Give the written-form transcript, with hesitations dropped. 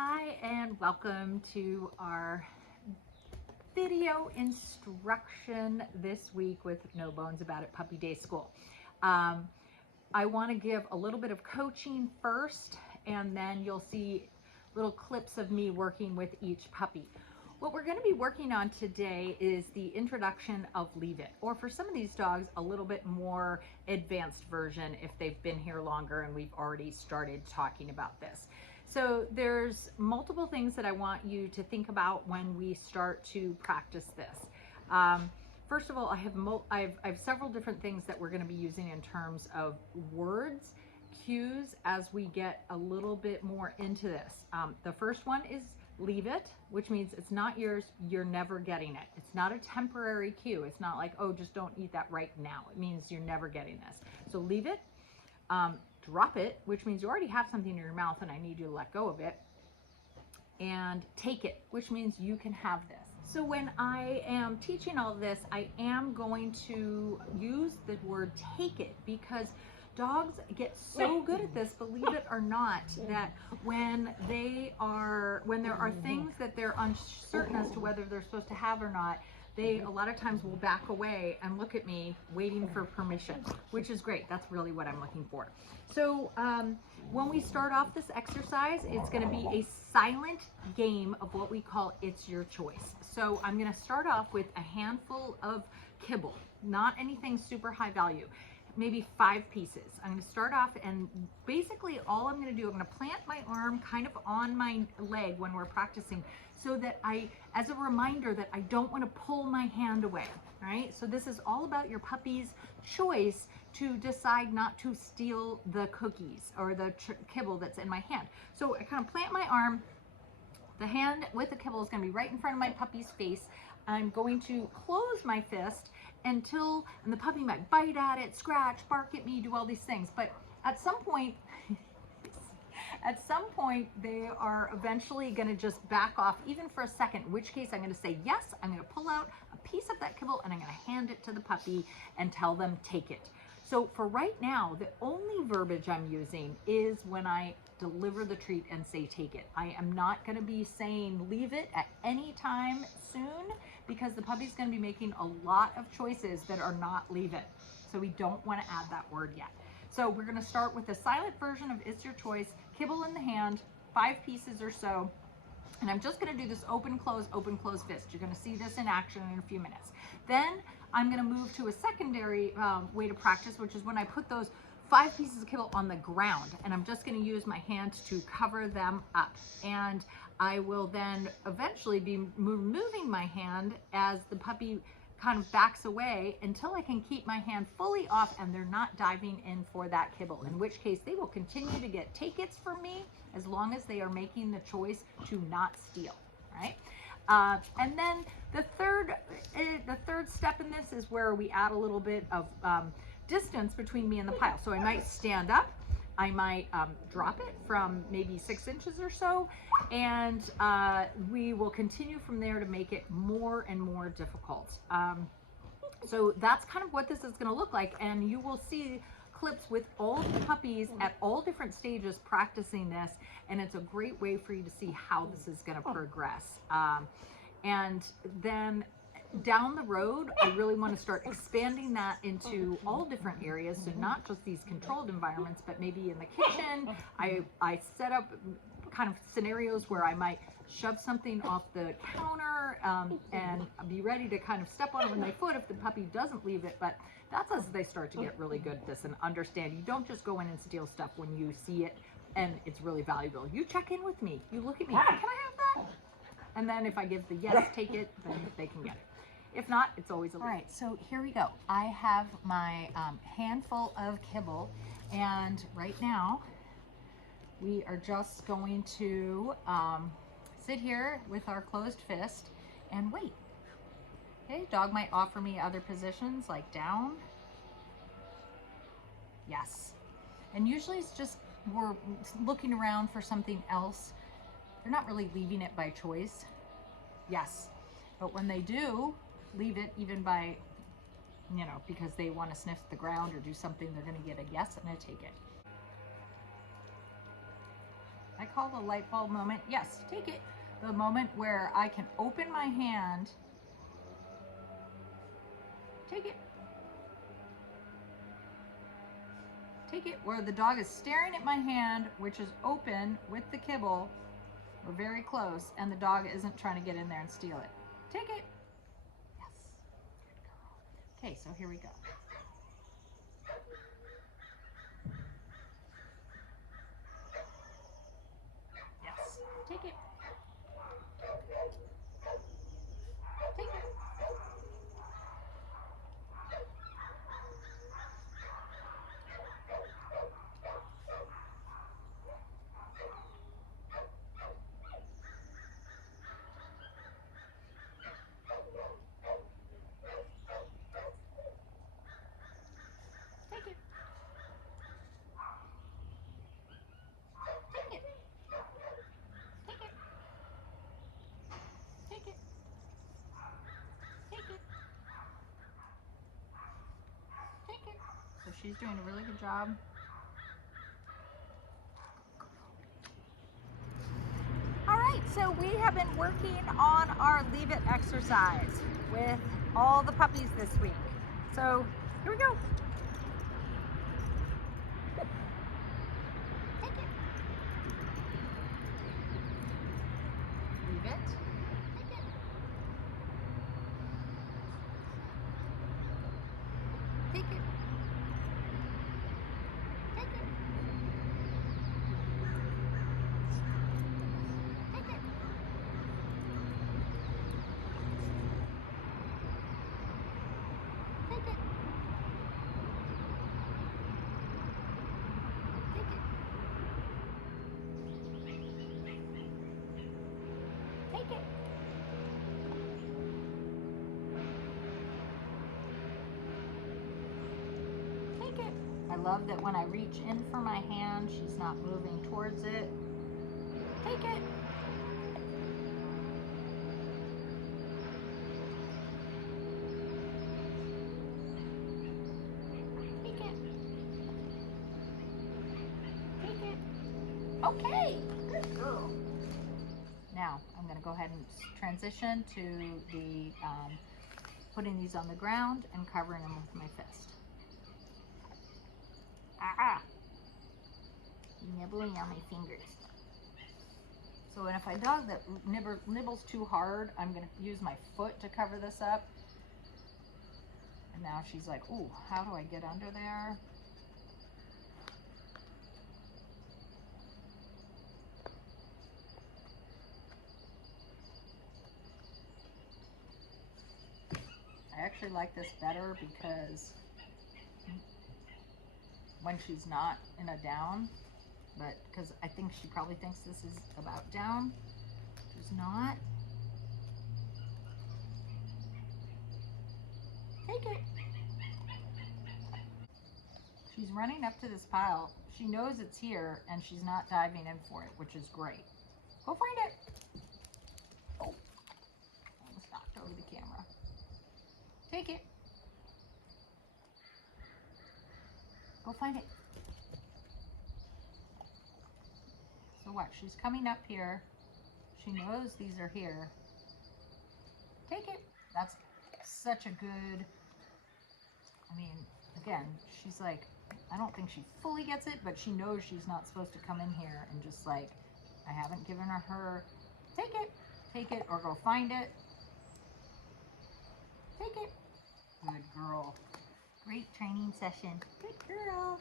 Hi and welcome to our video instruction this week with No Bones About It Puppy Day School. I want to give a little bit of coaching first, and then you'll see little clips of me working with each puppy. What we're going to be working on today is the introduction of Leave It, or for some of these dogs, a little bit more advanced version if they've been here longer and we've already started talking about this. So there's multiple things that I want you to think about when we start to practice this. First of all, I have several different things that we're going to be using in terms of words, cues, as we get a little bit more into this. The first one is leave it, which means it's not yours, you're never getting it. It's not a temporary cue. It's not like, oh, just don't eat that right now. It means you're never getting this. So leave it. Drop it, which means you already have something in your mouth and I need you to let go of it. And take it, which means you can have this. So when I am teaching all this, I am going to use the word take it because dogs get so good at this, believe it or not, that when there are things that they're uncertain as to whether they're supposed to have or not, they a lot of times will back away and look at me waiting for permission, which is great. That's really what I'm looking for. So when we start off this exercise, it's going to be a silent game of what we call It's Your Choice. So I'm going to start off with a handful of kibble, not anything super high value, maybe 5 pieces. I'm going to start off, and basically all I'm going to do, I'm going to plant my arm kind of on my leg when we're practicing, so that as a reminder that I don't want to pull my hand away, right? So this is all about your puppy's choice to decide not to steal the cookies or the kibble that's in my hand. So I kind of plant my arm. The hand with the kibble is going to be right in front of my puppy's face. I'm going to close my fist and the puppy might bite at it, scratch, bark at me, do all these things. But at some point, they are eventually going to just back off, even for a second, in which case I'm going to say, yes, I'm going to pull out a piece of that kibble and I'm going to hand it to the puppy and tell them, take it. So for right now, the only verbiage I'm using is when I deliver the treat and say, take it. I am not going to be saying leave it at any time soon, because the puppy's going to be making a lot of choices that are not leave it. So we don't want to add that word yet. So we're going to start with the silent version of It's Your Choice, kibble in the hand, 5 pieces or so. And I'm just going to do this open, close fist. You're going to see this in action in a few minutes. Then I'm going to move to a secondary way to practice, which is when I put those 5 pieces of kibble on the ground, and I'm just going to use my hand to cover them up. And I will then eventually be moving my hand as the puppy kind of backs away until I can keep my hand fully off and they're not diving in for that kibble, in which case they will continue to get take-its from me as long as they are making the choice to not steal, right? And then the third step in this is where we add a little bit of distance between me and the pile. So I might stand up, I might drop it from maybe 6 inches or so, and we will continue from there to make it more and more difficult. So that's kind of what this is going to look like, and you will see clips with all the puppies at all different stages practicing this, and it's a great way for you to see how this is going to progress. And then down the road, I really want to start expanding that into all different areas. So not just these controlled environments, but maybe in the kitchen. I set up kind of scenarios where I might shove something off the counter and be ready to kind of step on it with my foot if the puppy doesn't leave it. But that's as they start to get really good at this and understand. You don't just go in and steal stuff when you see it and it's really valuable. You check in with me. You look at me. Can I have that? And then if I give the yes, take it, then they can get it. If not, it's always a leave. All right, so here we go. I have my handful of kibble, and right now we are just going to sit here with our closed fist and wait. Okay, dog might offer me other positions like down. Yes. And usually it's just we're looking around for something else. They're not really leaving it by choice. Yes. But when they do leave it, even by, because they want to sniff the ground or do something, they're going to get a yes and a take it. I call the light bulb moment, yes, take it, the moment where I can open my hand, take it, where the dog is staring at my hand, which is open with the kibble. We're very close, and the dog isn't trying to get in there and steal it. Take it. Yes. Good girl. Okay, so here we go. Yes. Take it. Take it. Take it. Take it. Take it. Take it. Take it. Take it. So she's doing a really good job. All right, so we have been working on our Leave It exercise with all the puppies this week. So here we go. Take it. Leave it. Take it. Take it. Take it. Take it. Take it. Take it. Take it. I love that when I reach in for my hand, she's not moving towards it. Take it. Take it. Take it. Okay, good girl. Now I'm going to go ahead and transition to the putting these on the ground and covering them with my fist. Ah! Nibbling on my fingers. So if I dog that nibbles too hard, I'm going to use my foot to cover this up. And now she's like, ooh, how do I get under there? I actually like this better because when she's not in a down, but because I think she probably thinks this is about down. She's not. Take it. She's running up to this pile. She knows it's here and she's not diving in for it, which is great. Go find it. Oh, almost knocked over the camera. Take it. Go find it. So what? She's coming up here. She knows these are here. Take it. That's such a good, I mean, again, she's like, I don't think she fully gets it, but she knows she's not supposed to come in here and just like, I haven't given her, take it, or go find it. Take it. Good girl. Great training session. Good girl.